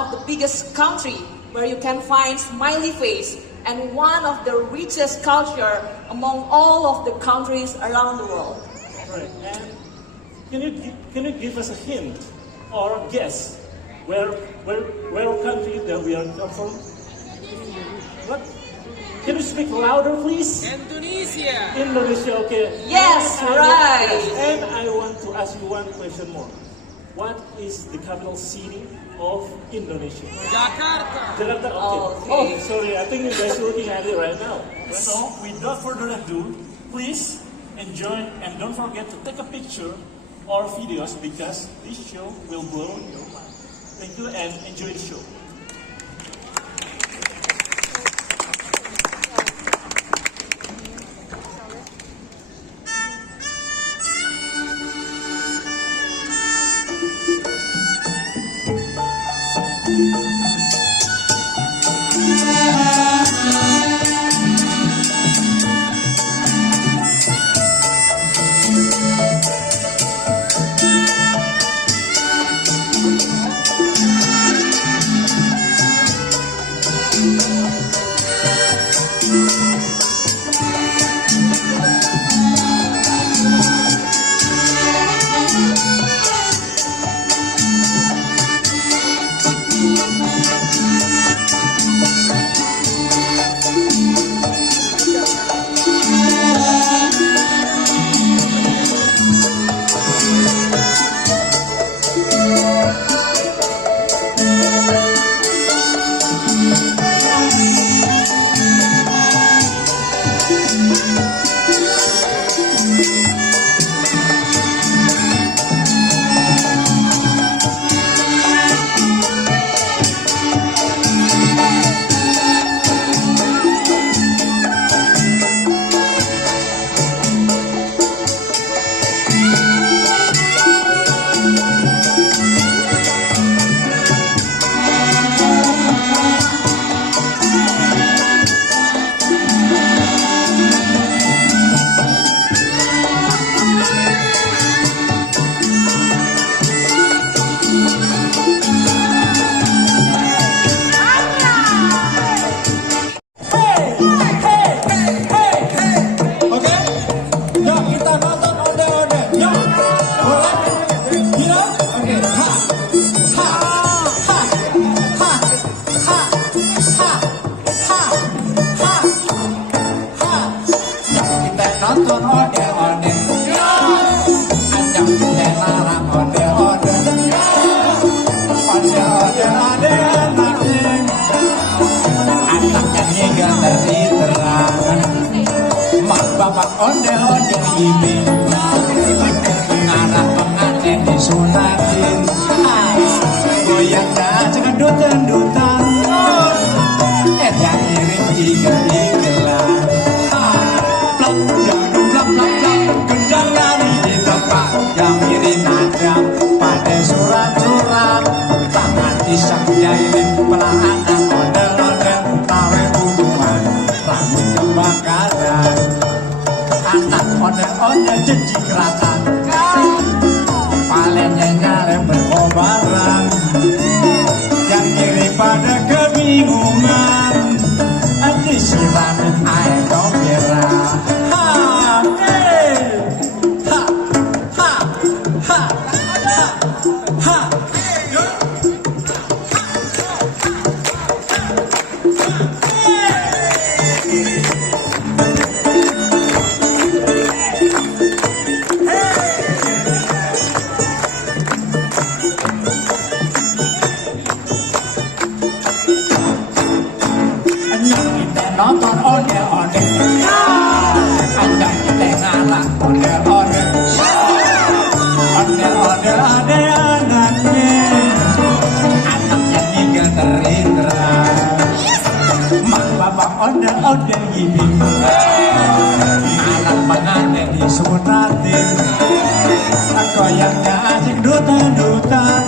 of the biggest country where you can find smiley face and one of the richest culture among all of the countries around the world. Right. And can you give us a hint or guess where country that we are come from? What? Can you speak louder, please? Indonesia. Indonesia, okay. Yes, right. And I want to ask you one question more. What is the capital city of Indonesia? Jakarta. Jakarta, okay. Oh, sorry, I think you guys are looking at it right now. So, without further ado, please enjoy and don't forget to take a picture or videos because this show will blow your mind. Thank you and enjoy the show. Nonton ondel-ondel, ajak kita ngarak ondel-ondel, ondel-ondel ada anaknya, anaknya nyegal dari terang, mak bapak ondel-ondel ini, ngarak pengantin disunatin, goyang dah jangan dut-dutan, yang iring igal-igalan. Gendang nari di tempat yang iri nadam pada surat-surat tangan isang jailin pelanggan ondel-ondel tawe hubungan rambut kebakaran anak ondel-ondel jejik-ratan palennya nyalem berkobaran yang kiri pada kebingungan disiramin air dombera. Nonton ondel-ondel, ajak kita ngarak ondel-ondel, ondel-ondel ada anaknya, anaknya nyigal terindra, mak bapak ondel-ondel gini, anak pengantin disunatin, goyangnya asik duta-duta.